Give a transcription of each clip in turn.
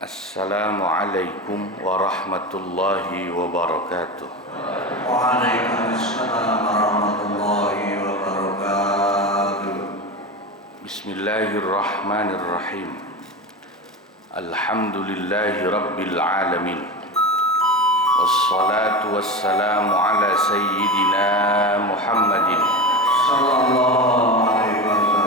Assalamualaikum warahmatullahi wabarakatuh. Waalaikumsalam warahmatullahi wabarakatuh. Bismillahirrahmanirrahim. Alhamdulillahi rabbil alamin. Wassalatu wassalamu ala sayyidina Muhammadin Sallallahu alaihi wasallam.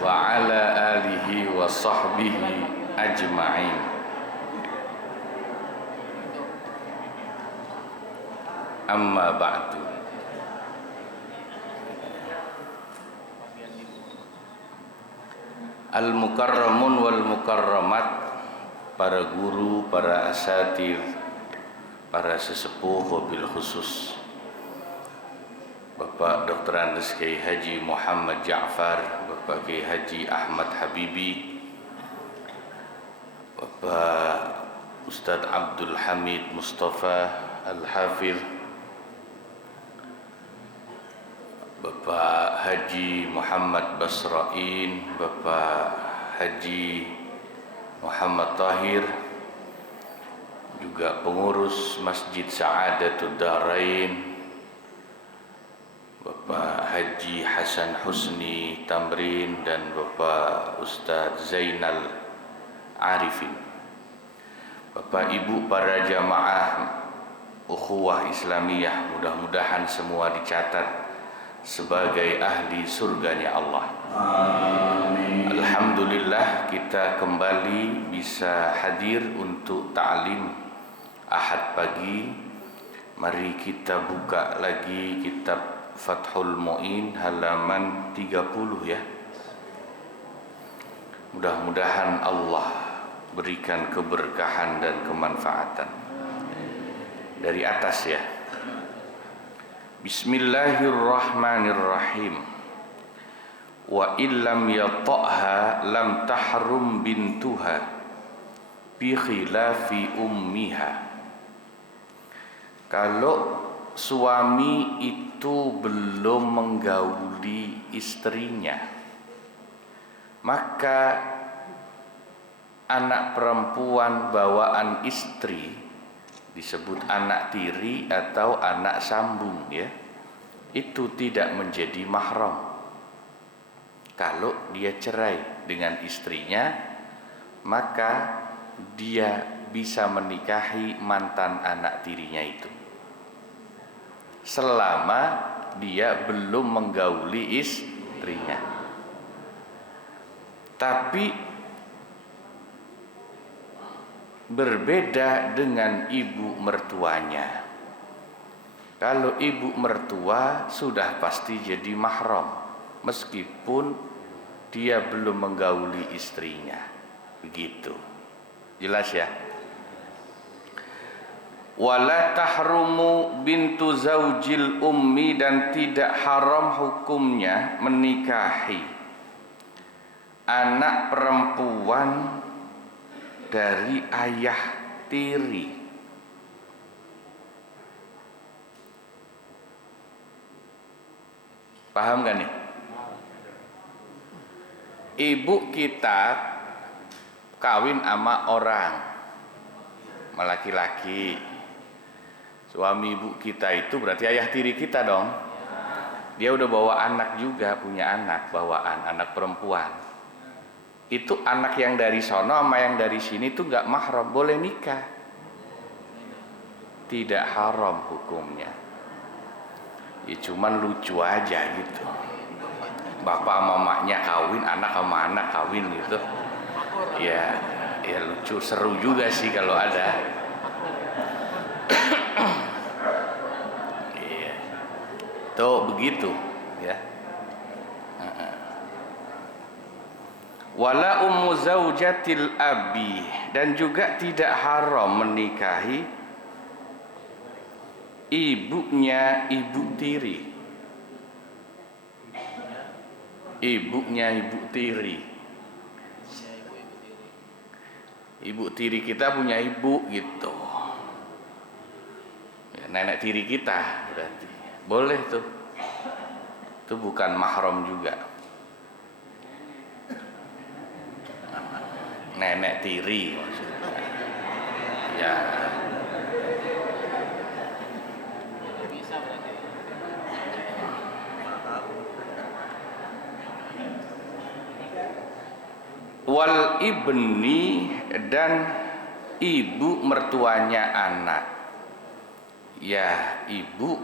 wa ala alihi wa sahbihi ajma'in. Amma ba'du. Al-mukarramun wal mukarramat, para guru, para asatir, para sesepuh wabil khusus Bapak Dr. Andes Kiai Haji Muhammad Ja'far, Bapak Kiai Haji Ahmad Habibi, Bapak Ustadz Abdul Hamid Mustafa Al-Hafidh, Bapak Haji Muhammad Basrain, Bapak Haji Muhammad Tahir, juga pengurus Masjid Sa'adatud Darain, Bapak Haji Hasan Husni Tamrin, dan Bapak Ustadz Zainal Arifin, Bapak Ibu para jamaah ukhuwah Islamiyah, mudah-mudahan semua dicatat sebagai ahli surganya Allah. Amin. Alhamdulillah, kita kembali bisa hadir untuk ta'lim Ahad pagi. Mari kita buka lagi kitab Fathul Mu'in halaman 30 ya. Mudah-mudahan Allah berikan keberkahan dan kemanfaatan. Dari atas ya. Bismillahirrahmanirrahim. Wa illam yata'ha lam tahrum bintuha bi khilafi ummiha. Kalau suami itu belum menggauli istrinya, maka anak perempuan bawaan istri disebut anak tiri atau anak sambung ya, itu tidak menjadi mahram kalau dia cerai dengan istrinya, maka dia bisa menikahi mantan anak tirinya itu selama dia belum menggauli istrinya. Tapi berbeda dengan ibu mertuanya. Kalau ibu mertua sudah pasti jadi mahram meskipun dia belum menggauli istrinya. Begitu. Jelas ya? Wala tahrumu bintu zaujil ummi, dan tidak haram hukumnya menikahi anak perempuan dari ayah tiri. Paham gak nih? Ibu kita kawin sama orang, sama laki-laki. Suami ibu kita itu berarti ayah tiri kita dong. Dia udah bawa anak juga, punya anak bawaan, anak perempuan. Itu anak yang dari sono sama yang dari sini itu gak mahram, boleh nikah. Tidak haram hukumnya. Ya cuman lucu aja gitu. Bapak sama mamanya kawin, anak sama anak kawin gitu. Ya lucu, seru juga sih kalau ada. Iya. Tuh begitu ya. Wala ummu zaujatil abi, dan juga tidak haram menikahi ibunya ibu tiri. Ibunya ibu tiri. Ibu tiri kita punya ibu gitu. Ya, nenek tiri kita berarti. Boleh tuh. Itu bukan mahram juga. enek tiri maksudnya. Ya. Bisa berarti. Wal ibni, dan ibu mertuanya anak. Ya, ibu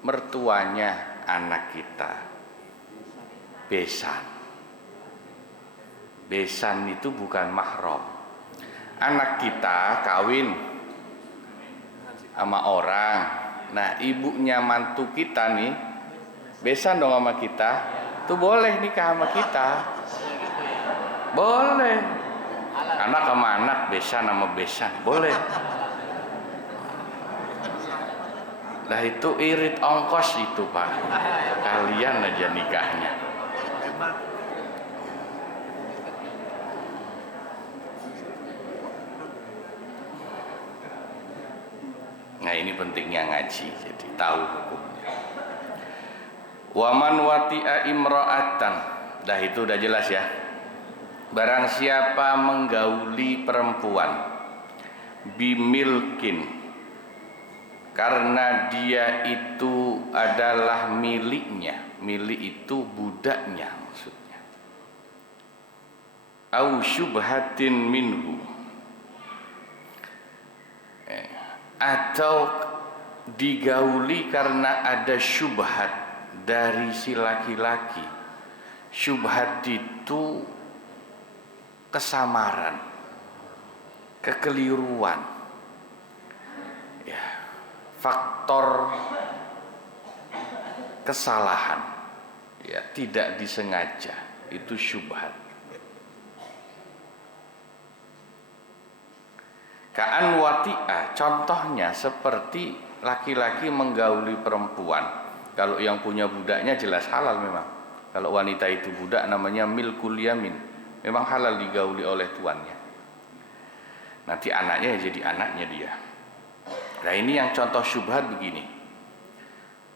mertuanya anak kita. Besan. Besan itu bukan mahram. Anak kita kawin sama orang. Nah, ibunya mantu kita nih besan dong sama kita. Tuh boleh nikah sama kita. Boleh. Anak sama anak, besan sama besan, boleh. Nah itu irit ongkos itu Pak. Kalian aja nikahnya. Nah ini pentingnya ngaji, jadi tahu hukumnya. Waman wati'a imra'atan. Dah itu udah jelas ya. Barang siapa menggauli perempuan bimilkin, karena dia itu adalah miliknya, milik itu budaknya maksudnya. Au syubhatin minhu, atau digauli karena ada syubhat dari si laki-laki. Syubhat itu kesamaran, kekeliruan, ya, faktor kesalahan, ya, tidak disengaja, itu syubhat. Ka'an wati'ah, contohnya seperti laki-laki menggauli perempuan. Kalau yang punya budaknya jelas halal memang. Kalau wanita itu budak namanya milkul yamin. Memang halal digauli oleh tuannya. Nanti anaknya jadi anaknya dia. Nah ini yang contoh syubhat begini.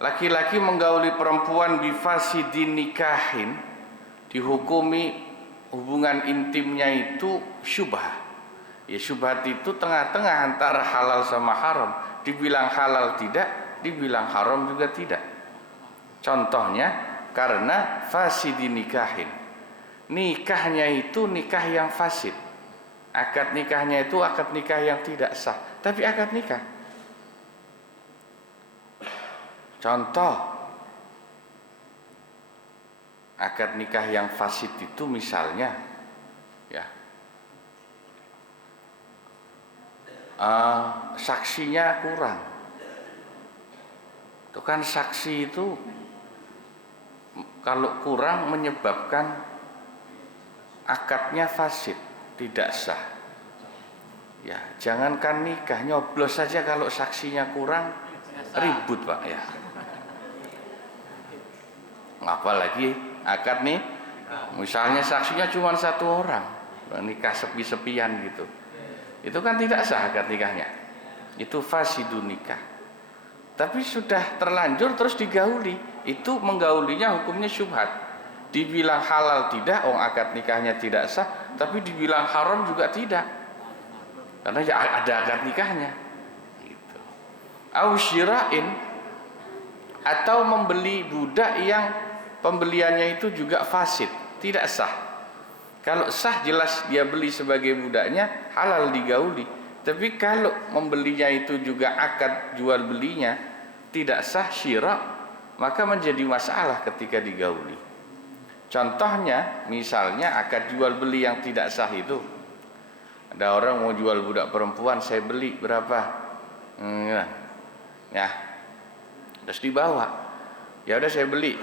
Laki-laki menggauli perempuan bifasidin nikahin, dihukumi hubungan intimnya itu syubhat. Ya syubhat itu tengah-tengah antara halal sama haram. Dibilang halal tidak, dibilang haram juga tidak. Contohnya karena fasidin nikahin. Nikahnya itu nikah yang fasid. Akad nikahnya itu akad nikah yang tidak sah, tapi akad nikah. Contoh akad nikah yang fasid itu misalnya ya, saksinya kurang. Itu kan saksi itu kalau kurang menyebabkan akadnya fasid, tidak sah. Ya, jangankan nikah, nyoblos saja kalau saksinya kurang ribut Pak ya. Apalagi akad nih, misalnya saksinya cuma satu orang, nikah sepi-sepian gitu. Itu kan tidak sah akad nikahnya. Itu fasidun nikah. Tapi sudah terlanjur terus digauli, itu menggaulinya hukumnya syubhat. Dibilang halal tidak, akad nikahnya tidak sah, tapi dibilang haram juga tidak, karena ada akad nikahnya. Gitu. Au syira'in, atau membeli budak yang pembeliannya itu juga fasid, tidak sah. Kalau sah jelas dia beli sebagai budaknya, halal digauli. Tapi kalau membelinya itu juga akad jual belinya tidak sah syira', maka menjadi masalah ketika digauli. Contohnya, misalnya akad jual beli yang tidak sah itu, ada orang mau jual budak perempuan, saya beli berapa? Ya, terus dibawa. Ya udah saya beli.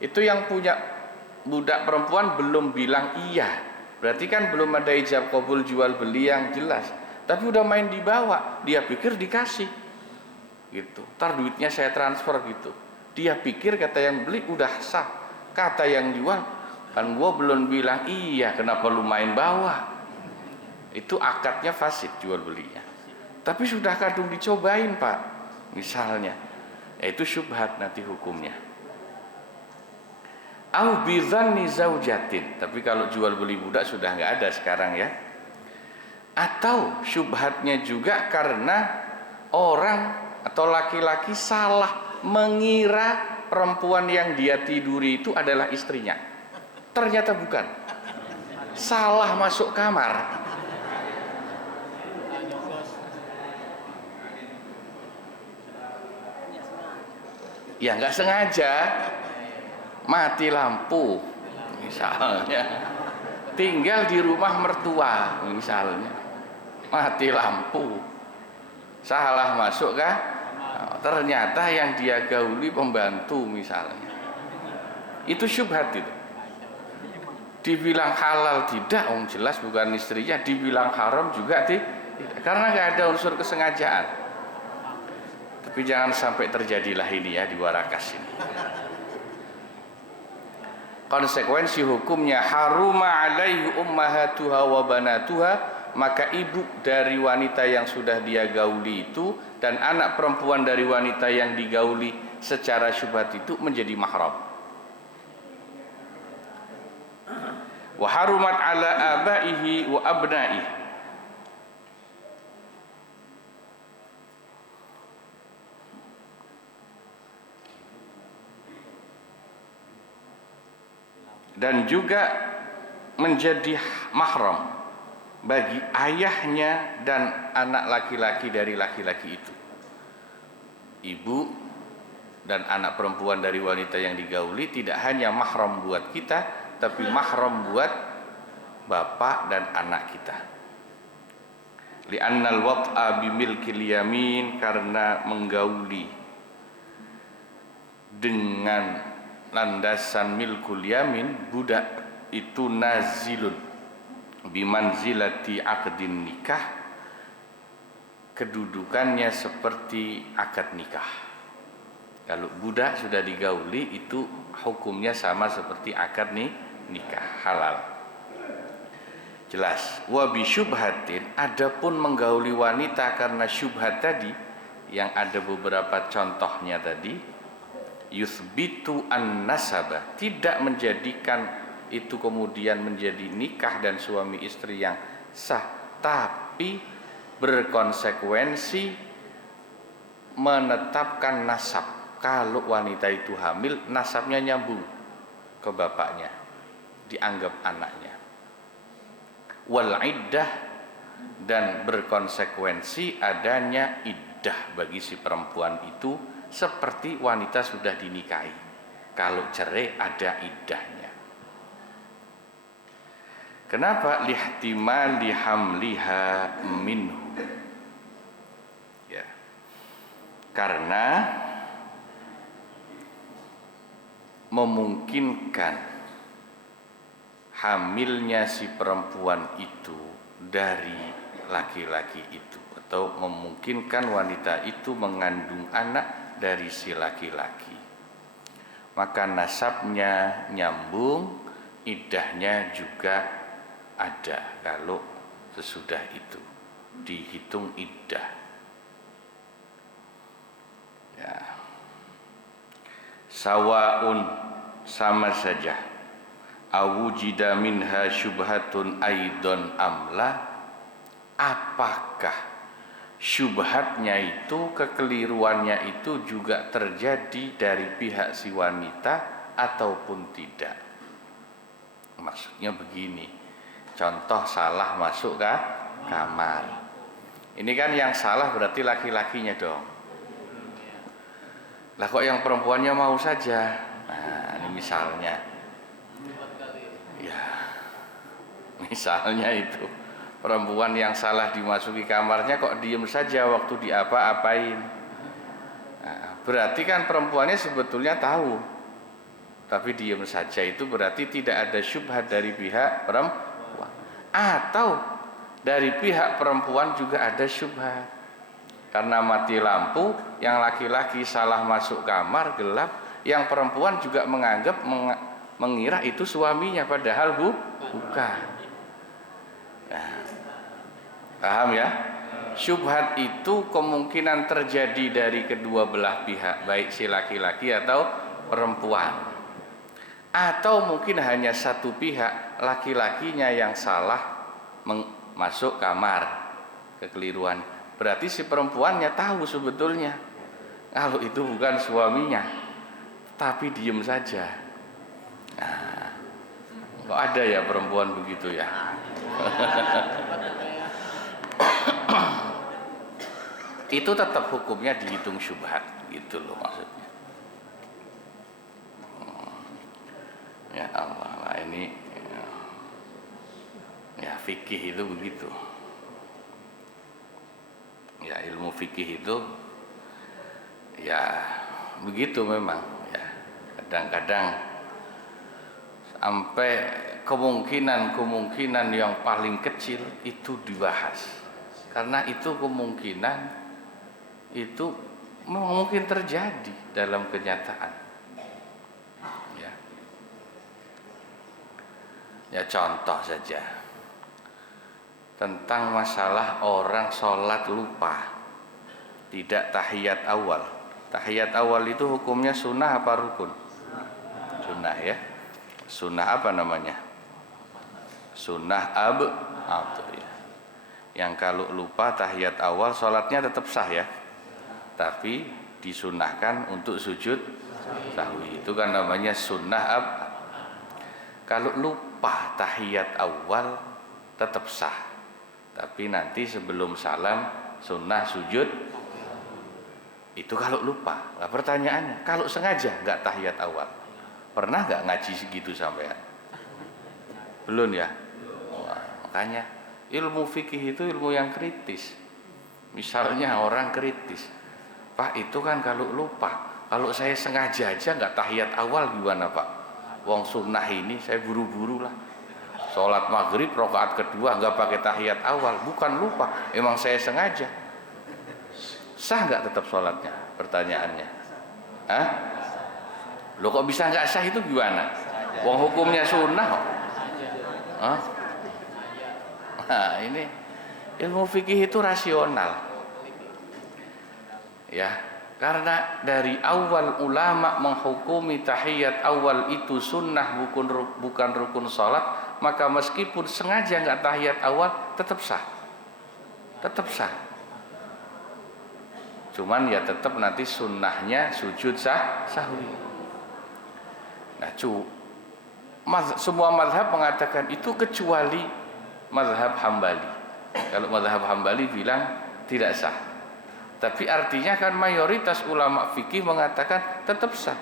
Itu yang punya budak perempuan belum bilang iya. Berarti kan belum ada ijab qabul jual beli yang jelas. Tapi udah main dibawa, dia pikir dikasih. Gitu. Ntar duitnya saya transfer gitu. Dia pikir kata yang beli udah sah. Kata yang jual, kan gua belum bilang iya, kenapa lu main bawa? Itu akadnya fasid jual belinya. Tapi sudah kadung dicobain Pak, misalnya, itu syubhat nanti hukumnya. Au bidzanni zaujatin. Tapi kalau jual beli budak sudah nggak ada sekarang ya. Atau syubhatnya juga karena orang atau laki-laki salah mengira perempuan yang dia tiduri itu adalah istrinya. Ternyata bukan. Salah masuk kamar. Ya nggak sengaja, mati lampu misalnya, tinggal di rumah mertua misalnya, mati lampu, salah masuk kah? Ternyata yang dia gauli pembantu misalnya. Itu syubhat itu. Dibilang halal tidak, jelas bukan istrinya. Dibilang haram juga tidak, karena nggak ada unsur kesengajaan. Tapi jangan sampai terjadilah ini ya di Warakas ini. Konsekuensi hukumnya haruma alaihi ummahatuha wa banatuha, maka ibu dari wanita yang sudah dia gauli itu dan anak perempuan dari wanita yang digauli secara syubhat itu menjadi mahram. Wa harumat ala abaihi wa abnaihi, dan juga menjadi mahram bagi ayahnya dan anak laki-laki dari laki-laki itu. Ibu dan anak perempuan dari wanita yang digauli tidak hanya mahram buat kita, tapi mahram buat bapak dan anak kita. Li'annal wat'a bimilkil yamin, karena menggauli dengan landasan milkul yamin, budak itu nazilun bimanzilati aqdin nikah, kedudukannya seperti akad nikah. Kalau budak sudah digauli itu hukumnya sama seperti akad nikah, halal. Jelas. Wa bi syubhatin, adapun menggauli wanita karena syubhat tadi yang ada beberapa contohnya tadi, yuthbitu an-nasabah, tidak menjadikan itu kemudian menjadi nikah dan suami istri yang sah, tapi berkonsekuensi menetapkan nasab. Kalau wanita itu hamil, nasabnya nyambung ke bapaknya, dianggap anaknya. Wal iddah, dan berkonsekuensi adanya iddah bagi si perempuan itu seperti wanita sudah dinikahi. Kalau cerai ada iddahnya. Kenapa? Lihtimal lihamliha minhu, ya, karena memungkinkan hamilnya si perempuan itu dari laki-laki itu, atau memungkinkan wanita itu mengandung anak dari si laki-laki, maka nasabnya nyambung, iddahnya juga ada. Kalau sesudah itu dihitung iddah, ya, sawaun, sama saja, awujida minha syubhatun aidon amla, apakah syubhatnya itu, kekeliruannya itu juga terjadi dari pihak si wanita ataupun tidak. Maksudnya begini, contoh salah masuk ke kamar, ini kan yang salah berarti laki-lakinya dong. Lah kok yang perempuannya mau saja? Nah ini misalnya, ya misalnya itu perempuan yang salah dimasuki kamarnya kok diem saja waktu diapa-apain. Nah, berarti kan perempuannya sebetulnya tahu, tapi diem saja, itu berarti tidak ada syubhat dari pihak perempuan. Atau dari pihak perempuan juga ada syubhat, karena mati lampu, yang laki-laki salah masuk kamar gelap, yang perempuan juga mengira itu suaminya, padahal bukan. Nah, paham ya? Syubhat itu kemungkinan terjadi dari kedua belah pihak, baik si laki-laki atau perempuan, atau mungkin hanya satu pihak, laki-lakinya yang salah masuk kamar, kekeliruan. Berarti si perempuannya tahu sebetulnya kalau itu bukan suaminya, tapi diem saja. Nah, kok ada ya perempuan begitu ya? Itu tetap hukumnya dihitung syubhat, gitu loh maksudnya. Ya Allah, nah ini ya fikih itu begitu. Ya ilmu fikih itu ya begitu memang ya. Kadang-kadang sampai kemungkinan yang paling kecil itu dibahas. Karena itu kemungkinan itu mungkin terjadi dalam kenyataan. Ya contoh saja tentang masalah orang sholat lupa tidak tahiyat awal. Tahiyat awal itu hukumnya sunnah apa rukun? Sunnah ya. Sunnah apa namanya? Sunnah abdu ya. Yang kalau lupa tahiyat awal sholatnya tetap sah ya, tapi disunnahkan untuk sujud sahwi. Itu kan namanya sunnah abdu. Kalau lupa tahiyat awal tetap sah, tapi nanti sebelum salam sunnah sujud. Itu kalau lupa. Nah, pertanyaannya, kalau sengaja nggak tahiyat awal, pernah nggak ngaji segitu sampean? Belum ya? Wah, makanya ilmu fikih itu ilmu yang kritis. Misalnya orang kritis, Pak itu kan kalau lupa, kalau saya sengaja aja nggak tahiyat awal gimana Pak? Wong sunnah ini saya buru-buru lah. Sholat maghrib rakaat kedua nggak pakai tahiyat awal, bukan lupa, emang saya sengaja. Sah nggak tetap sholatnya? Pertanyaannya. Hah? Lo kok bisa nggak sah itu gimana? Wong hukumnya sunnah. Hah? Nah ini ilmu fikih itu rasional. Ya. Karena dari awal ulama menghukumi tahiyat awal itu sunnah bukan rukun sholat, maka meskipun sengaja nggak tahiyat awal tetap sah, cuman ya tetap nanti sunnahnya sujud sahwi. Nah semua mazhab mengatakan itu kecuali mazhab Hambali. Kalau mazhab Hambali bilang tidak sah. Tapi artinya kan mayoritas ulama fikih mengatakan tetap sah,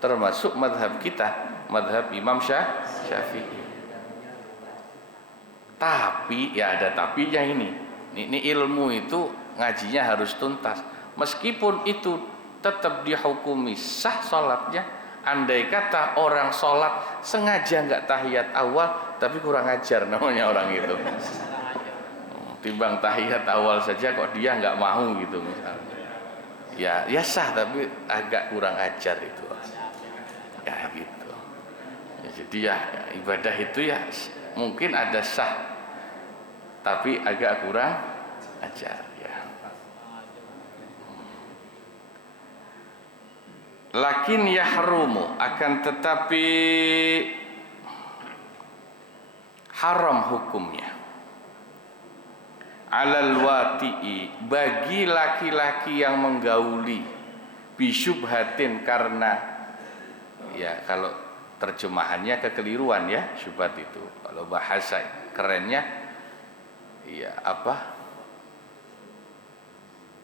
termasuk madhab kita, madhab Imam Syafi'i. Tapi ya ada tapinya ini ilmu itu ngajinya harus tuntas. Meskipun itu tetap dihukumi sah sholatnya, andai kata orang sholat sengaja nggak tahiyat awal, tapi kurang ajar namanya orang itu. Timbang tahiyat awal saja kok dia nggak mau gitu misalnya. Ya sah tapi agak kurang ajar itu. Ya gitu. Ya, jadi ya ibadah itu ya mungkin ada sah tapi agak kurang ajar ya. Lakin yahrumu, akan tetapi haram hukumnya alal wati'i, bagi laki-laki yang menggauli bisyubhatin, karena ya kalau terjemahannya kekeliruan ya syubhat itu, kalau bahasa kerennya ya apa,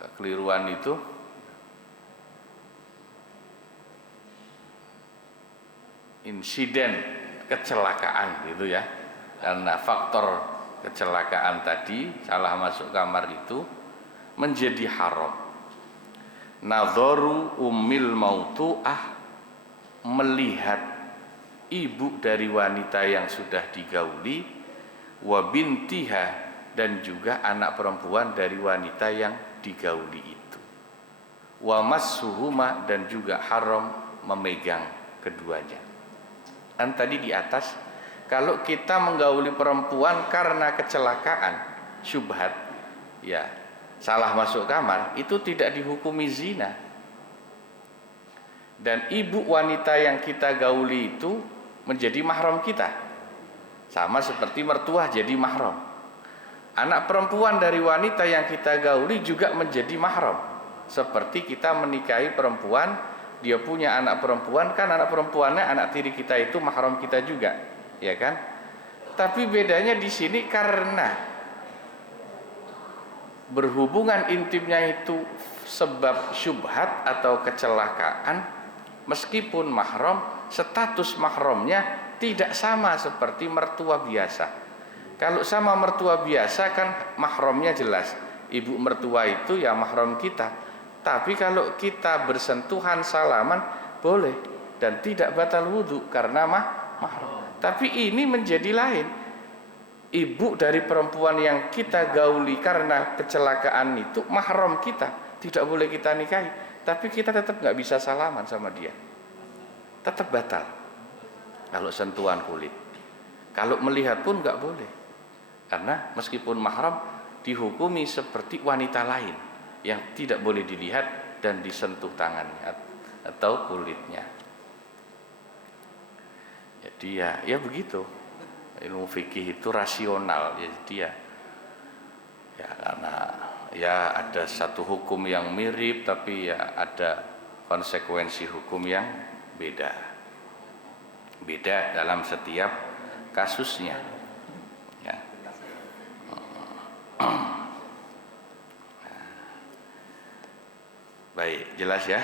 kekeliruan itu insiden kecelakaan gitu ya, karena faktor kecelakaan tadi salah masuk kamar itu menjadi haram. Nadharu ummil mautu'ah, melihat ibu dari wanita yang sudah digauli, wa bintiha, dan juga anak perempuan dari wanita yang digauli itu, wa massuhuma, dan juga haram memegang keduanya. Kan tadi di atas kalau kita menggauli perempuan karena kecelakaan, syubhat, ya salah masuk kamar, itu tidak dihukumi zina. Dan ibu wanita yang kita gauli itu menjadi mahram kita, sama seperti mertua jadi mahram. Anak perempuan dari wanita yang kita gauli juga menjadi mahram. Seperti kita menikahi perempuan, dia punya anak perempuan, kan anak perempuannya anak tiri kita itu mahram kita juga, ya kan? Tapi bedanya di sini karena berhubungan intimnya itu sebab syubhat atau kecelakaan, meskipun mahram, status mahramnya tidak sama seperti mertua biasa. Kalau sama mertua biasa kan mahramnya jelas, ibu mertua itu ya mahram kita. Tapi kalau kita bersentuhan salaman boleh dan tidak batal wudhu karena mahram. Tapi ini menjadi lain. Ibu dari perempuan yang kita gauli karena kecelakaan itu mahram kita, tidak boleh kita nikahi. Tapi kita tetap nggak bisa salaman sama dia, tetap batal. Kalau sentuhan kulit, kalau melihat pun nggak boleh, karena meskipun mahram dihukumi seperti wanita lain yang tidak boleh dilihat dan disentuh tangannya atau kulitnya. Jadi ya begitu. Ilmu fikih itu rasional, jadi ya karena ya ada satu hukum yang mirip tapi ya ada konsekuensi hukum yang beda dalam setiap kasusnya ya. Baik, jelas ya.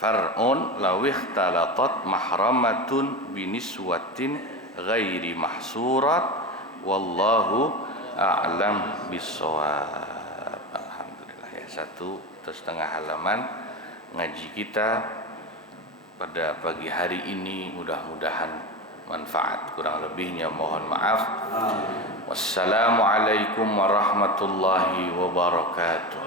Far'un lawih talatat mahramatun biniswatin ghairi mahsurat wallahu a'lam bissawab. Alhamdulillah ya, 1,5 halaman ngaji kita pada pagi hari ini, mudah-mudahan manfaat, kurang lebihnya mohon maaf. Wassalamualaikum warahmatullahi wabarakatuh.